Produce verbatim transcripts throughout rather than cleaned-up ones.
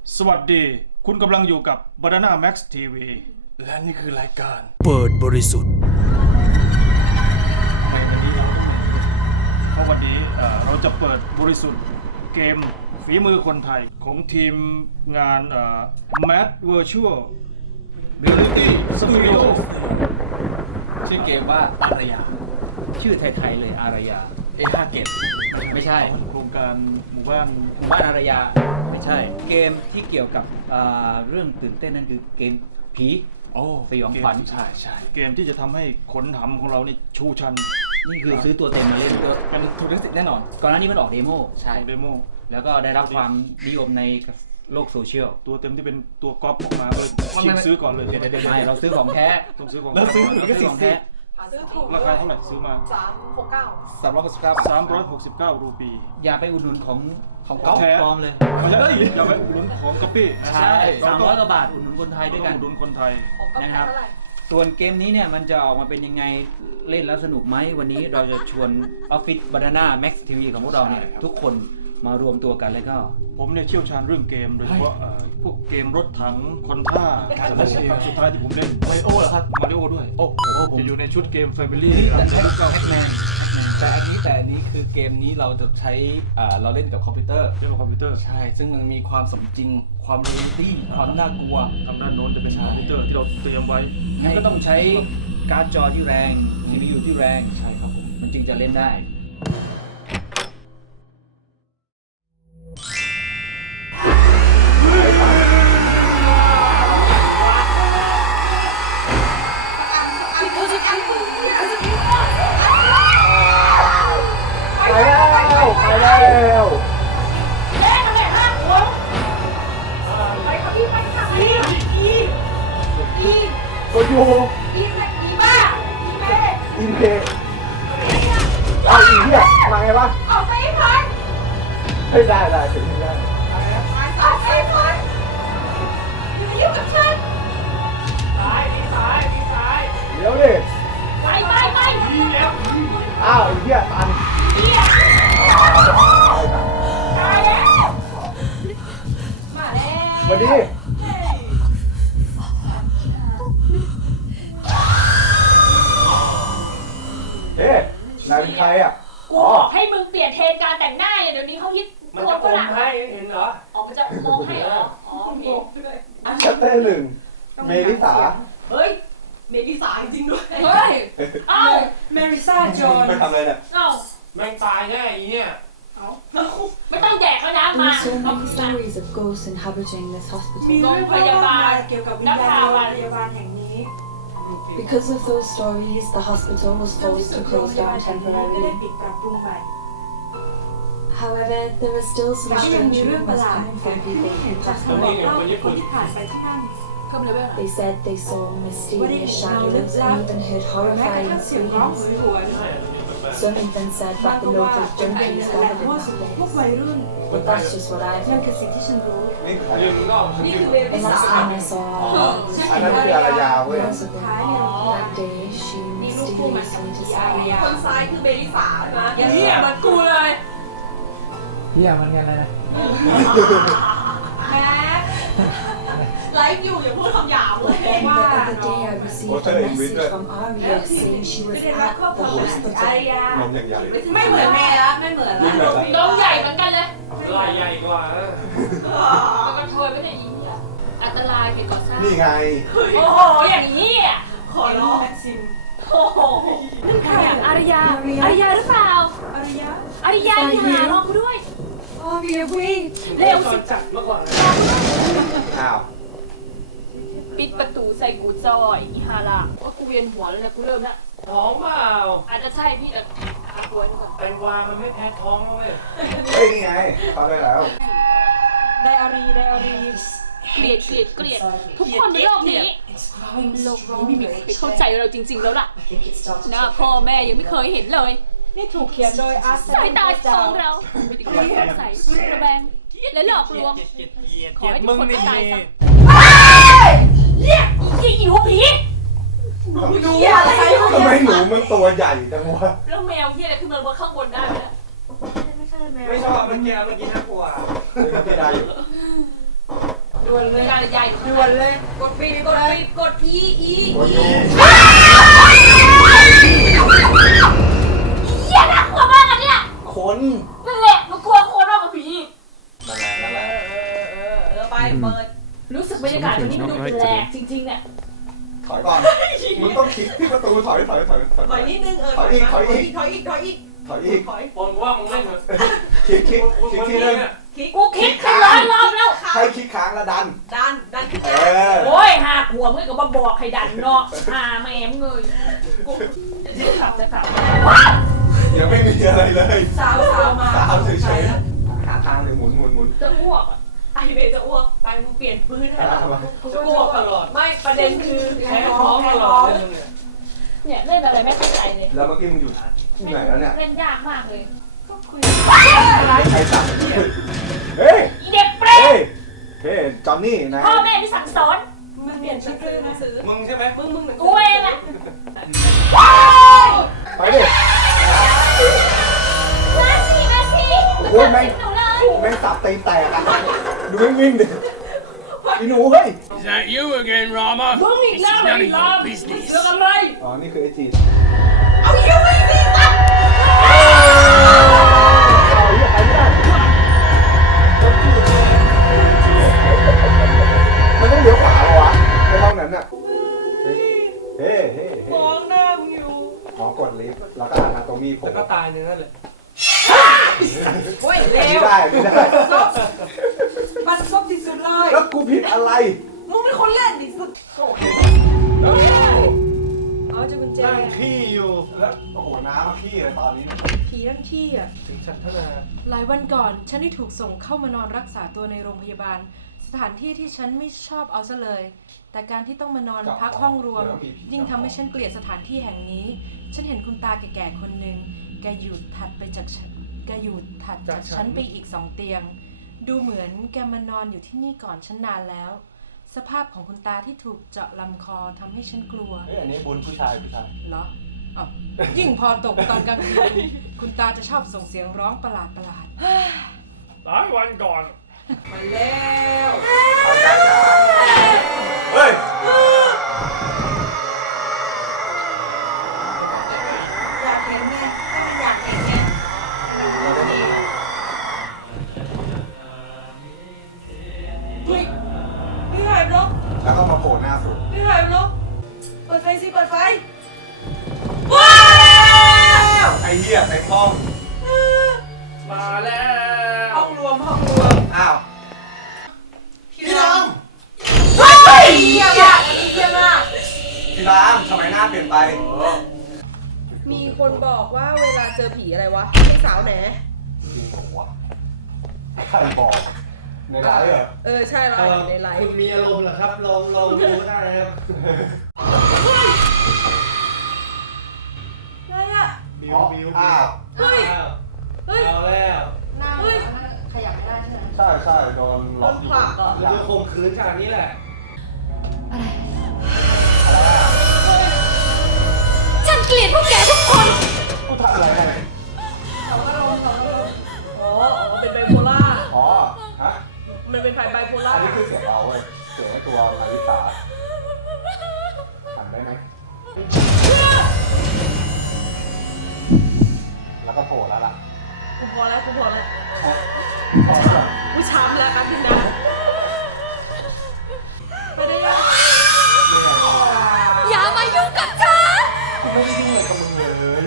สวัสดีคุณกำลังอยู่กับ Banana Max ที วีและนี่คือรายการเปิดบริสุทธิ์ในวันนี้เราเพราะวันนี้เอ่อเราจะเปิดบริสุทธิ์เกมฝีมือคนไทยของทีมงานเอ่อ Mad Virtual Reality Studio ชื่อเกมว่าอารยาชื่อไทยๆเลยอารยาเอ ห้า เกตไม่ใช่โครงการหมู่บ้านหมู่บ้านอารยาไม่ใช่ เกมที่เกี่ยวกับอ่าเรื่องตื่นเต้นนั่นคือเกมผีโอ้สยองขวัญใช่ใช่เกมที่จะทำให้ขนหำของเรานี่ชูชันนี่คือซื้อตัวเต็มมาเล่นเป็นทูริสติกแน่นอนก่อนหน้านี้มันออกเดโมใช่ของเดโมแล้วก็ได้รับความนิยมในโลกโซเชียลตัวเต็มที่เป็นตัวก๊อปออกมาเลยชิงซื้อก่อนเลยเดี๋ยวๆไม่เราซื้อของแท้ต้องซื้อของแล้วซื้อเราซื้อของแท้ซื้อถูกราคาเท่าไหร่ซื้อมาสามหกเก้าสามร้อยหกสิบเก้าบาทสามร้อยหกสิบเก้า รูปีอย่าไปอุดหนุนของของก๊อฟแท้ปลอมเลยไม่ใช่อย่าไปอุดหนุนของก๊อปปี้ใช่สามร้อยกว่าบาทอุดหนุนคนไทยด้วยกันอุดหนุนคนไทยของก็นะครับเท่าไหร่ส่วนเกมนี้เนี่ยมันจะออกมาเป็นยังไงเล่นแล้วสนุกไหมวันนี้เราจะชวน Office Banana Max ที วี ของพวกเราเนี่ยใช่ครับทุกคนมารวมตัวกันแล้วก็ผมเนี่ยเชี่ยวชาญเรื่องเกมโดยเฉพาะเอ่อพวกเกมรถถังคอนท่าการแต่มาว่าเชียร์ครั้งสุดท้ายที่ผมเล่นมาริโอเหรอครับมาริโอด้วยโอ้โหผมจะอยู่ในชุดเกม Family แต่ในแฮยุคเก้ากแมนแต่อันนี้แต่อันนี้คือเกมนี้เราจะใช้อ่าเราเล่นกับคอมพิวเตอร์เล่นกับคอมพิวเตอร์ใช่ ซึ่งมันมีความสมจริง ความเรียลลิตี้ ความน่ากลัวทางด้านโน้นจะเป็นใช่คอมพิวเตอร์ที่เราเตรียมไว้งั้นก็ต้องใช้การ์ดจอที่แรง ซี พี ยู ที่แรงใช่ครับผมมันจึงจะเล่นได้ไปแล้วไปแล้วไปค่ะพี่ไปค่ะพี่อีอีก็อยู่อีอีบ้าอีเมย์อินเพย์เอาอีกเนี่ยมาไงวะออกไปให้พ้นไม่ได้ได้ถึงไม่ได้ออกไปให้พ้นอย่ามายุ่งกับฉันเดี๋ยวดิไปไปไปอ้าวไอ้เหี้ยตันตายแล้วมาแล้วมาดิเฮ้นายเป็นใครอ่ะกูบอกให้มึงเปลี่ยนเทรนการแต่งหน้าเนี่ยเดี๋ยวนี้เขาฮิตตัวฝรั่งให้เห็นเหรอ อ๋อ มันจะมองให้เหรอ อ๋อโอเคชัตเต้หนึ่งเมลิสาเฮ้ยเมดิสาจริงด้วยเฮ้ย เอ้าเมริซาจอนไปทำอะไรเนี่ยเอ้าแม่งตายแน่อีเนี่ยไม่ต้องแดกแล้วนะ There มา are so เอา many มา stories of ghosts inhabiting this มี hospital. เรื่องเล่าเกี่ยวกับวิญญาณโรงพยาบาลแห่งนี้ Because of those stories, the hospital was เจ้าที่ forced สุ to ดโรงพ close ยาบา down ลแห่งนี้ได้ temporarily. ปิดปรับปรุงใหม่ However, there are still แต่ some ก็ยังมี strange เรื่องประห rumors ลาด coming แต่ from ที่ได้ people เห็น who จาก passed คำบอก away. เล่าของคนที่ผ่านไปที่นั่นเพิ่มเลเวล They said they saw ว่าได้ mysterious เห็นเงาลึก shadows ลับ and even heard แม้กระทั่ง horrifying เสียงร้อง screams. โหยหวน Some even said บาง that ก็ the ว่า local เป็นไอเดีย junkies แหละ gathered มั่ว in สุม that พวก place. วัยรุ่น But that's just what I've นั่น heard. คือสิ่งที่ฉันรู้นี่ใครเรื่องก็นี่คือเวล The วิสา last time I saw อันนั้นคืออารยาเว้ย years ago, that day she นี่ลูกคู่มันกับ mysteriously พี่อารยา disappeared. คนซ้ายคือเบลิสาใช่ไหมอย่าเหี้ยเหมือนกูเลยเฮียมันกันเลยนะแม็กไลฟ์อยู่อย่าพูดคำหยาบเลย Then ว่า the other day I received a message from Aria saying she ไม่ was ได้รับ at ครอบค the รัวเหมือนอา hospital. รยานมอย่างใหญ่ไม่เหมือนแม่ละไม่เหมือนละน้องใหญ่เหมือนกันเลยลายใหญ่กว่านะก็กระเทยไม่ได้ยิงอ่ะอันตรายเกิดก่อสร้างนี่ไงโอ้โห อย่างนี้อ่ะขอร้องแม็กซิมโอ้โหนั่นใครอ่ะอารยา อารยาหรือเปล่าอารยาอารยาอย่าหารอกูด้วย Aria, wait! เร็วสิจัดเมื่อก่อนอ้าวปิดประตูใส่กูจอยอีฮาร่าว่ากูเวียนหัวแล้วนะกูเริ่มแล้วท้องเปล่าอาจจะใช่พี่แต่หาป่วยก่อนแตงกวามันไม่แพ้ท้องเลยเฮ้ย นี่ไงเข้าได้แล้วไดอารีไดอารีเกลียดเกลียดเกลียดทุกคนในโลกนี้โลกนี้ไม่มีใครเข้าใจเราจริง ๆ แล้วล่ะหน้าพ่อแม่ยังไม่เคยเห็นเลยนี่ถูกเขียนโดยอาร์ตสายตาของเราไม่ได้ความสงสัยระแวงและหลอกลวงขอให้ทุกคนตายซะเนี่ยอีอีหัวผีหนูอะไรทำไมหนูมันตัวใหญ่จังวะแล้วแมวที่อะไรขึ้นมาบนข้างบนได้ไหมไม่ใช่แมวไม่ชอบเมื่อกี้เมื่อกี้น่ากลัวเฮ้ยมันจะได้อยู่ด่วนเลยงานใหญ่ด่วนเลยกดปิดกดปิดกดอีอีอีเหี้ยน่ากลัวมากอันเนี้ยคนนั่นแหละหนูกลัวคนมากกว่าผีอีกนั่นแหละนั่นแหละเออเออเออไปเปิดรู้สึกบรรยากาศวันนี้มันดูแปลกจริงๆเนี่ยถอยก่อน มึงต้องคลิกที่ประตูถอยถอยถอยถอยถอยนิดนึงเออถอยอีกถอยอีกถอยอีกถอยอีกถอยอีกถอยบอลกูว่ามึงเล่นเถอะคลิกคลิกคลิกที่นึงคลิกกูคิดขึ้นร้อยรอบแล้วให้คลิกค้างแล้วดันดันดันขึ้นเอไปอโอ้ยหาขัวมึงก็มาบอกให้ดันเนาะหาแม่มึงเลยกูจะขับจะขับยังไม่มีอะไรเลยสาวสาวมาสาวเฉยๆหาทางเลยหมุนหมุนหมุนจะอ้วกอ่ะไอเบจะอ้วกไปมึงเปลี่ยนปืนให้เราจะอ้วกตลอดไม่ประเด็นคือแพ้ท้องตลอดเลยมึงเนี่ยเนี่ยเล่นอะไรไม่เข้าใจเลยแล้วเมื่อกี้มึงอยู่ที่ไหนแล้วเนี่ยเล่นยากมากเลยใครสั่งเฮ้ยอีเด็กเปรเฮ้ตยเฮ้ยจอนนี่นะพ่อแม่ที่สั่งสอนมันเปลี่ยนชื่อหนังสือมึงใช่ไหมมึงมึงเหมือนกูเองอะไปดิมาสิมาสิโอ้ยแม่งหนูเลยแม่งสับตีนแตกอะดูวิ่งวิ่งดิอีหนูเฮ้ย Is that you again, Rama? มึงอีกแล้วเหรออีกแล้วเรื่องอะไรอ๋อ นี่คือไอจีนเอาเยอะไปสิครับเอาเหี้ยไปไม่ได้มันต้องเลี้ยวขวาเหรอวะในห้องนั้นน่ะ เฮ้เฮ้เฮ้มองหน้ามึงอยู่อ๋อกดลิฟต์แล้วก็อานาโตมีผมแล้วก็ตายในนั้นแหละโอ้ยอันเร็นี้วได้อันนี้ได้มันซบที่สุดเลยแล้วกูผิดอะไรมึงเป็นคนเล่นที่สุดโอเคเอาจะกุญแจนั่งขี้อยู่แล้วโอ้โหน้ำมาขี้เลยตอนนี้เนี่ยผีทั้งที่อ่ะถึงฉันทนาหลายวันก่อนฉันได้ถูกส่งเข้ามานอนรักษาตัวในโรงพยาบาล สถานที่ที่ฉันไม่ชอบเอาซะเลย แต่การที่ต้องมานอนพักห้องรวม ยิ่งทำให้ฉันเกลียดสถานที่แห่งนี้ ฉันเห็นคุณตาแก่ๆคนหนึ่งแกอยู่ถัดไปจากฉันแกอยู่ถัดจากฉันไปอีกสองเตียง ดูเหมือนแกมานอนอยู่ที่นี่ก่อนฉันนานแล้ว สภาพของคุณตาที่ถูกเจาะลำคอทำให้ฉันกลัวเฮ้ยอันนี้บุญผู้ชายผู้ชายเหรออ้าวยิ่งพอตกตอนกลางคืน คุณตาจะชอบส่งเสียงร้องประหลาดประหลาดหลายวันก่อนไปแล้วเฮ้ยอยากเห็นไงถ้ามันอยากเห็นไงเฮ้ยพี่หายไปแล้วแล้วก็มาโผล่หน้าสุดพี่หายไปแล้วเปิดไฟสิเปิดไฟว้าวไอ้เหี้ยในห้องมาแล้วห้องรวมห้องรวมอ้าวพี่น้องเฮ้ยเยี่ยมมากอันนี้เยี่ยมมากพี่รามทำไมหน้าเปลี่ยนไปมีคนบอกว่าเวลาเจอผีอะไรวะให้สาวแหนจริงเหรอวะใครบอก ในไลฟ์เหรอเออใช่เราอ่านในไลฟ์คุณมีอารมณ์เหรอครับ ลองลองดูได้นะครับอะไรอ่ะบิวบิวอ้าวเฮ้ยอ้าวเฮ้ยเอาแล้วหน้าขยับไม่ได้ใช่ไหมใช่ใช่โดนล็อกอยู่โดนผลักเหรอมันจะข่มขืนขนาดนี้แหละฉันเกลียดพวกแกทุกคนกูทำอะไรให้อ๋ออ๋อเป็นไบโพล่าอ๋อ ฮะมันเป็นไฟไบโพล่าอันนี้คือเสียงเราเว้ย เสียงไอ้ตัวมาริสาทำได้ไหม แล้วก็โผล่แล้วล่ะกูพอแล้วกูพอแล้วพอแล้วล่ะกูช้ำแล้วครับพี่นะไม่ได้ยังนี่ไงอย่ามายุ่งกับฉันกูไม่ได้ยุ่งอะไรกับมึงเลย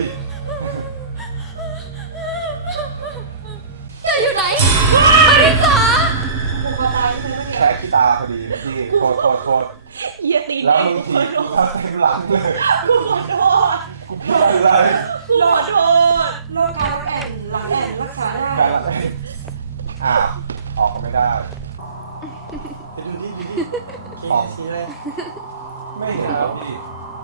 เธออยู่ไหนมาริสาแค่กีตาร์พอดีพี่โทษโทษโทษเหี้ยตีนแล้วเอมึงงทีกูทับเต็มหลังเลยกูขอโทษกูผิดอะไรกูขอโทษโรคการแอนหลังแอนรักษาได้การอะไรอ่าออกก็ไม่ได้ออกไม่เห็นแล้วพี่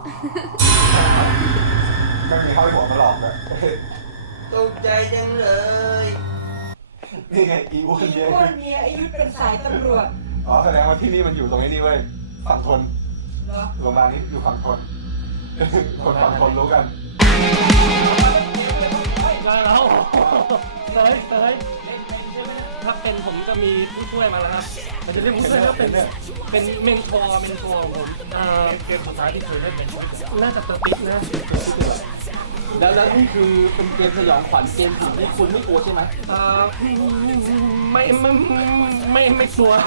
ไม่มีห้อยหัวมาหลอกเลยตกใจจังเลยนี่ไงอีอ้วนอีเยอะอ้วนเมียอายุเป็นสายตำรวจอ๋อแสดงว่าที่นี่มันอยู่ตรงนี้นี่เว้ยฝั่งทนเหรอโรงพยาบาลนี้อยู่ฝั่งทน คนฝั่งทนรู้กันได้แล้วเสยเสยถ้าเป็นผมจะมีผู้ช่วยมาแล้วครับมันจะเรียกผู้ช่วยก็เป็นเป็นเมนทอร์เมนทอร์ของผมเอ่อเกมสุดท้ายที่เคยเล่นเป็นน่าจะตัวติ๊กนะตัวติ๊กเลยแล้วแล้วนี่คือเป็นเกมสยองขวัญเกมผีที่คุณไม่กลัวใช่ไหมเอ่อไม่ไม่ไม่ไม่กลัว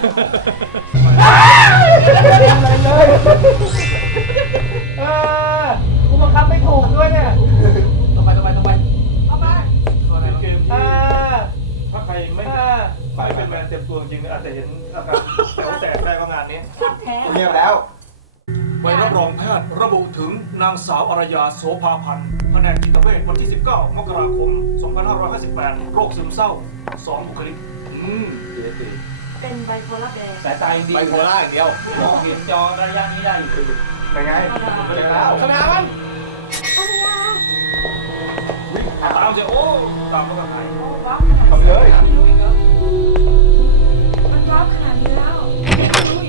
อะไรเลยเออกูบังคับไม่ถูกด้วยเนี่ยต่อไปต่อไปต่อไปเป็นเกมที่อ่าถ้าใครไม่อ่าไม่เป็นแมนเต็มตัวจริงๆอาจจะเห็นอาการแต๋วแตกได้ว่างานนี้เงียบแล้วใบรับรองแพทย์ระบุถึงนางสาวอารยาโสภาพันธ์แผนกจิตเวชวันที่ สิบเก้า มกราคม สองพันห้าร้อยห้าสิบแปด โรคซึมเศร้า สอง บุคลิกอืมเป็นไบโพล่าแบร์สายตายังดีไบโพล่าอย่างเดียวมองเห็นจอระยะนี้ได้อยู่เป็นไงเป็นแล้วชนะมันตามจะโอ้ตามมากันไหนว้าวขนาดทำเลยมันว้าวขนาดนี้แล้วอุ้ย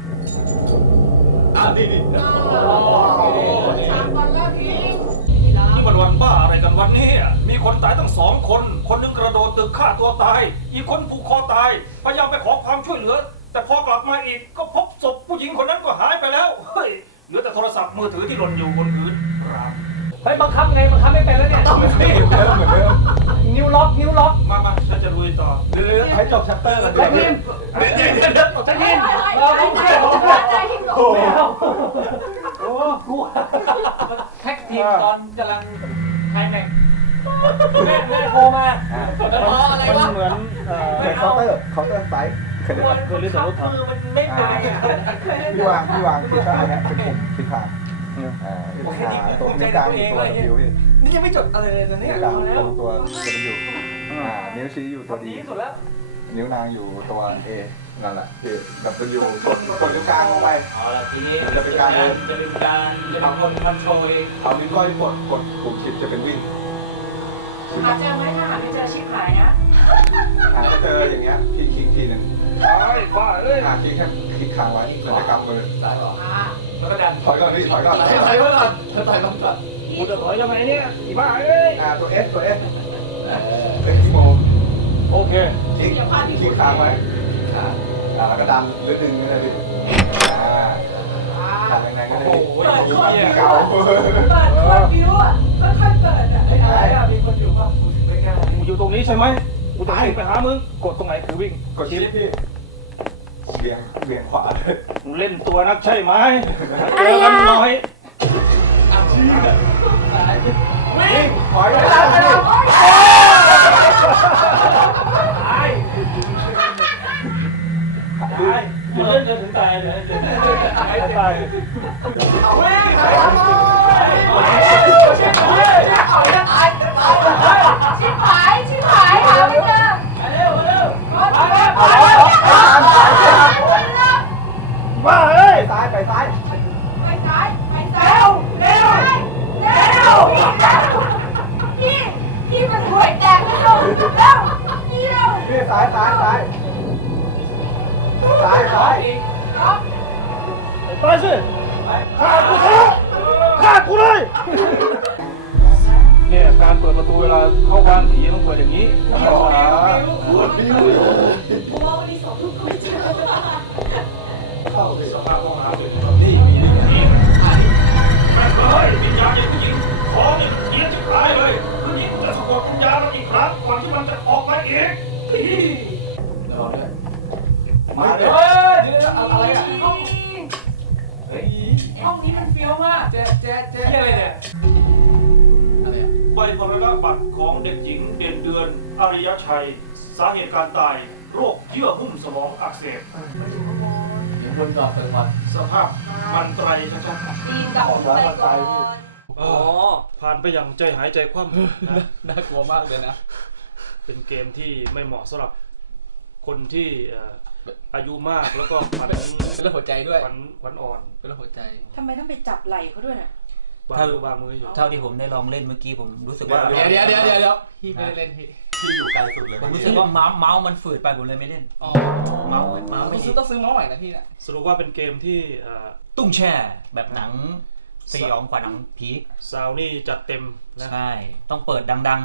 อ่ะนี่นี่สามวันแล้วทิ้งนี่มันวันบ้าอะไรกันวันนี้อะมีคนตายตั้งสองคน คนหนึงกระโดดตึกฆ่าตัวตาย อีกคนผูกคอตาย พยายามไปขอความช่วยเหลือ แต่พอกลับมาอีกก็พบศพผู้หญิงคนนั้นก็หายไปแล้ว เฮ้ย เหลือแต่โทรศัพท์มือถือที่หล่นอยู่บนพื้นรางเฮ้ยบังคับไงบังคับไม่เป็นแล้วเนี่ยเหมือนเดิมเหมือนเดิมนิ้วล็อกนิ้วล็อกมามาฉันจะลุยต่อเดี๋ยวให้จบชัปเตอร์กันแจ็คพิมเดี๋ยวเดี๋ยวเดี๋ยวเดี๋ยวแจ็คพิมเราต้องเชื่อผมใจหิ้งโอ้โหโอ้กลัวแท็กทีมตอนกำลังไฮแม็กแม่แม่โทรมามันเหมือนเอ่อเหมือนเคาน์เตอร์เคาน์เตอร์ไซส์เคยเล่นไหมเคยเล่นแต่รถถังมือมันไม่เป็นพี่วางพี่วางที่ข้างเนี้ยเป็นผมที่ข้างอ่าที่ขาตัวนิ้วกลางอยู่ตัวดิวพี่นี่ยังไม่จดอะไรเลยนะเนี่นิ้ยวกลางตรงตัวตัวดิวอ่านิ้วชี้อยู่ตัวดีที่สุดแล้วนิ้วนางอยู่ตัวเอนั่นแหละคือกับตัวยูกดกดนิ้วกลางลงไปเอาละทีนี้จะเป็นการเดินจะเป็นการจะเป็นคนคอนโทรลเองเอานิ้วก้อยกดกดปุ่มชิดจะเป็นวิ่งหาเจอไหมถ้าหาไม่เจอชิบหายนะอ่าถ้าเจออย่างเงี้ยคลิกคลิกทีหนึ่งไอ้บ้าเอ้ยอ่าคลิกแค่คลิกค้างไว้มันจะกำมือได้หรออ่าแล้วก็ดันถอยก่อนพี่ถอยก่อนถอยถอยก่อนถอยก่อนก่อนกูจะถอยยังไงเนี่ยอีบ้าเอ้ยอ่าตัวเอสตัวเอสเป็นที่โมโอเคคลิกคลิกค้างไว้อ่าอ่าแล้วก็ดันหรือดึงก็ได้พี่อ่าดันแรงๆก็ได้โอ้พี่โหเนี่ยเก่าเปิดเปิดวิวอ่ะค่อยๆเปิดอ่ะไอ้อะไรอ่ะมีคนอยู่ป่ะไม่กล้ากูอยู่ตรงนี้ใช่ไหมกูจะวิ่งไปหามึง กดตรงไหนคือวิ่งกดชิปพี่เบี่ยงเบี่ยงขวาเลยมึงเล่นตัวนักใช่ไหมเจอกันหน่อยวิ่งถอยไปตายอยู่เล่นจนถึงตายเลยจนตายตายเอาแม่งชิบหายชิบหายหาไม่เจอเร็วเร็วไปแล้วไปแล้วไปแล้วบ้าเอ้ยซ้ายไปซ้ายไปซ้ายไปซ้ายเร็วเร็วเร็วพี่พี่มันห่วยแตกเร็วเร็วพี่เร็วพี่ซ้ายซ้ายซ้ายซ้ายซ้ายไปสิฆ่ากูเถอะฆ่ากูเลย เนี่ยการเปิดประตูเวลาเข้าบ้านผีต้องเปิดอย่างนี้อ๋อปวดบิ้วเพราะว่าวันนี้สองทุ่มก็ไม่เจอเข้าเลยสภาพห้องน้ำเป็นแบบนี้มีนี่นี่แม่งเอ้ยวิญญาณอย่างผู้หญิงขอเนี่ยเกียร์จะตายเลยผู้หญิงจะสะกดวิญญาณเราอีกครั้งก่อนที่มันจะออกมาอีกรอด้วยมาเลเฮ้ยยเดี๋ยวอะไรอ่ะห้องนี้เฮ้ยห้องนี้มันเฟี้ยวมากเจ๊เจ๊เจ๊อะไรเนี่ยอะไรอ่ะใบมรณบัตรของเด็กหญิงเด่นเดือนอริยชัย สาเหตุการตาย โรคเยื่อหุ้มสมองอักเสบเดี๋ยวคนก่อนเปิดก่อนสภาพมันไตรชัดตีนกับไปก่อนๆอ๋อผ่านไปอย่างใจหายใจคว่ำนะน่ากลัวมากเลยนะเป็นเกมที่ไม่เหมาะสำหรับคนที่เอ่ออายุมากแล้วก็ขวัญเป็นโรคหัวใจด้วยขวัญขวัญอ่อนเป็นโรคหัวใจทำไมต้องไปจับไหล่เขาด้วยน่ะบางมือบางมืออยู่เท่าที่ผมได้ลองเล่นเมื่อกี้ผมรู้สึกว่าเดี๋ยวเดี๋ยวเดี๋ยวเดี๋ยวเดี๋ยวพี่ไม่ได้เล่นพี่ที่อยู่ไกลสุดเลยผมรู้สึกว่าเมาส์เมาส์มันฝืดไปผมเลยไม่เล่นอ๋อเมาส์เมาส์ต้ไม่องดีซื้อต้องซื้อเมาส์ใหม่นะพี่เนี่ยสรุปว่าเป็นเกมที่เอ่อตุ้งแช่แบบหนังสยองกว่าหนังผีซาวนี่จัดเต็มนะใช่ ต้องเปิดดังๆนะ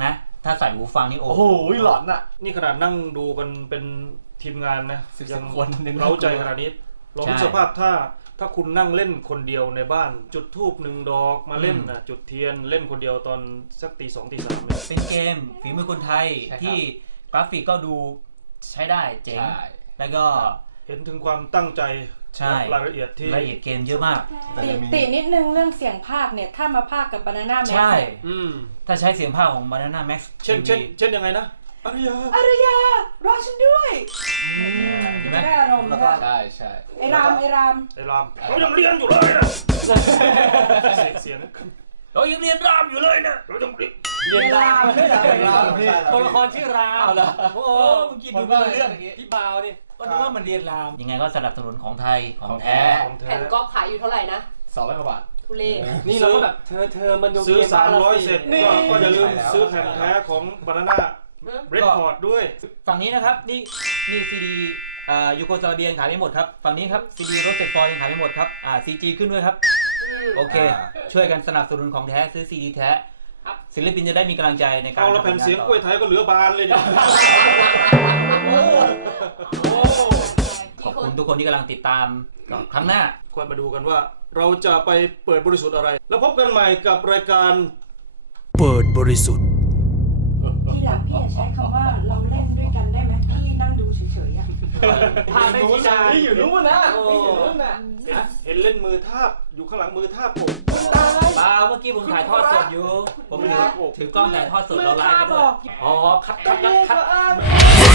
ถ้าใส่หูฟังนี่โอ้โอ้โหหลอนอ่ะนี่ขนาดนั่งดูกันเป็นทีมงานนะสิบยังคนยังเร้าใจขนาดนี้ลองนึกสภาพถ้าถ้าคุณนั่งเล่นคนเดียวในบ้าน จุดธูปหนึ่งดอกมาเล่นนะจุดเทียนเล่นคนเดียวตอนสักตีสองตีสามเนี่ยเป็นเกมฝีมือคนไทยที่กราฟิกก็ดูใช้ได้เจ๋งใช่แล้วก็เห็นถึงความตั้งใจใช่และรายละเอียดที่รายละเอียดเกมเยอะมากติตินิดนึงเรื่องเสียงภาคเนี่ย ถ้ามาภาคกับบานาน่าแม็กใช่อืมถ้าใช้เสียงภาคของ Banana Max เช่นเช่นเช่นยังไงนะอารยาอารยารอฉันด้วยเห็นไหมได้อารมณ์แล้วก็ค่ะใช่ใช่ไอรามไอรามไอ้รามเรายังเรียนอยู่เลยนะเสียงเสียงเรายังเรียนรามอยู่เลยนะเรายังเรียนเรียนรามด้วยเหรอรามพี่ตัวละครชื่อรามเอาเหรอโอ้โอ้โหเมื่อกี้ดูไม่รู้เรื่องพี่บาวนี่ก็นึกว่ามันเรียนราม ยังไงก็สนับสนุนของไทยของแท้ของแท้แผ่นก๊อฟขายอยู่เท่าไหร่นะสองร้อยกว่าบาททุเรศนี่เราก็แบบเธอเธอมันดูซื้อเกสามร้อยบ้นเสร็จนี่ก็ก็อย่าลืมซื้อแผ่นแท้ของบานาน่าเรคคอร์ดด้วยฝั่งนี้นะครับ นี่นี่ซีดีอ่ายูโกสลาเวียยังขายไม่หมดครับ ฝั่งนี้ครับซีดีโรสเซตฟอยยังขายไม่หมดครับ อ่าซีจีขึ้นด้วยครับ โอเค ช่วยกันสนับสนุนของแท้ซื้อซีดีแท้ ศิลปินจะได้มีกำลังใจในการเอาละแผ่นเสียงกล้วยไทยก็เหลือบานเลยเนี่ยขอบคุณทุกคนที่กำลังติดตามก็ครั้งหน้าค่อยมาดูกันว่าเราจะไปเปิดบริสุทธิ์อะไร แล้วพบกันใหม่กับรายการเปิดบริสุทธิ์ทีหลังพี่อย่าใช้คำว่าเราเล่นด้วยกันได้ไหมพี่นั่งดูเฉยๆอะพาไม่ดีดานี่อยู่นู้นนะโอ้นี่อยู่นู้นนะเห็นเห็นเล่นมือทาบอยู่ข้างหลังมือทาบผมเปล่าเมื่อกี้ผมถ่ายทอดสดอยู่ ผมถือถือกล้องถ่ายทอดสดเราไลฟ์ไปด้วย อ๋อ คัดคัดคัดคัด